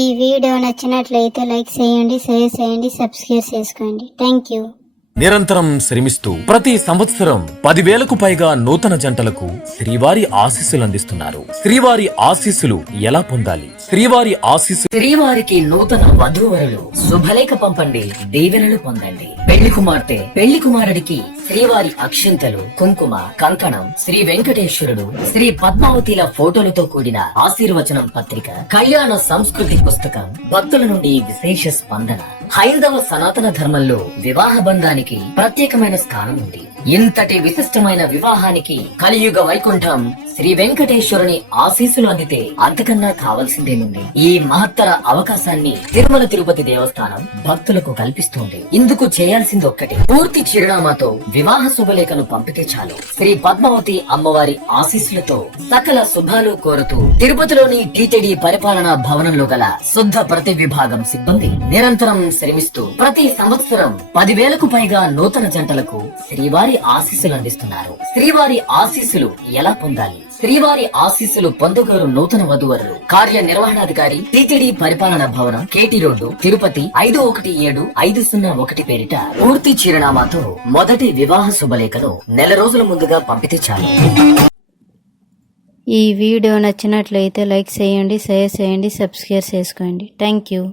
ఈ వీడియో నచ్చినట్లయితే లైక్ చేయండి, షేర్ చేయండి, సబ్స్క్రైబ్ చేసుకోండి. Thank you. నిరంతరం శ్రమిస్తూ ప్రతి సంవత్సరం 10,000కు పైగా నూతన జంటలకు శ్రీవారి ఆశీస్సులు అందిస్తున్నారు. శ్రీవారి ఆశీస్సులు ఎలా పొందాలి? శ్రీవారికి నూతన వధూవరులు శుభలేఖ పంపండి, దీవెనలు పొందండి. పెళ్లి కుమార్తె పెళ్లి కుమారుడికి శ్రీవారి అక్షింతలు, కుంకుమ, కంకణం, శ్రీ వెంకటేశ్వరుడు, శ్రీ పద్మావతిల ఫోటోలతో కూడిన ఆశీర్వచనం పత్రిక, కళ్యాణ సంస్కృతి పుస్తకం, భక్తుల నుండి విశేష స్పందన. హైందవ సనాతన ధర్మంలో వివాహ బంధానికి ప్రత్యేకమైన స్థానం ఉంది. ఇంతటి విశిష్టమైన వివాహానికి కలియుగ వైకుంఠం శ్రీ వెంకటేశ్వరుని ఆశీస్సులు అందితే అంతకన్నా కావాల్సిందేముంది? ఈ మహత్తర అవకాశాన్ని తిరుమల తిరుపతి దేవస్థానం భక్తులకు కల్పిస్తుంది. ఇందుకు చేయాల్సింది ఒక్కటి, పూర్తి చిరునామాతో వివాహ శుభలేఖను పంపితే చాలు. శ్రీ పద్మావతి అమ్మవారి ఆశీస్సులతో సకల శుభాలు కోరుతూ తిరుపతిలోని టీటీడీ పరిపాలనా భవనంలో గల శుద్ధ ప్రతి విభాగం సిబ్బంది నిరంతరం శ్రమిస్తూ ప్రతి సంవత్సరం 10,000కు పైగా నూతన జంటలకు శ్రీవారి ఆశీస్సులు అందిస్తున్నారు. శ్రీవారి ఆశీస్సులు ఎలా పొందాలి? శ్రీవారి ఆశీస్సులు పొందగోరు నూతన వధువరులు కార్యనిర్వహణాధికారి, టీటీడీ పరిపాలనా భవనం, కేటీ రోడ్డు, తిరుపతి 517501 పేరిట పూర్తి చిరునామాతో మొదటి వివాహ శుభలేఖను నెల రోజుల ముందుగా పంపితే చాలు. ఈ వీడియో నచ్చినట్లయితే లైక్ చేయండి, షేర్ చేయండి, సబ్స్క్రైబ్ చేసుకోండి. Thank you.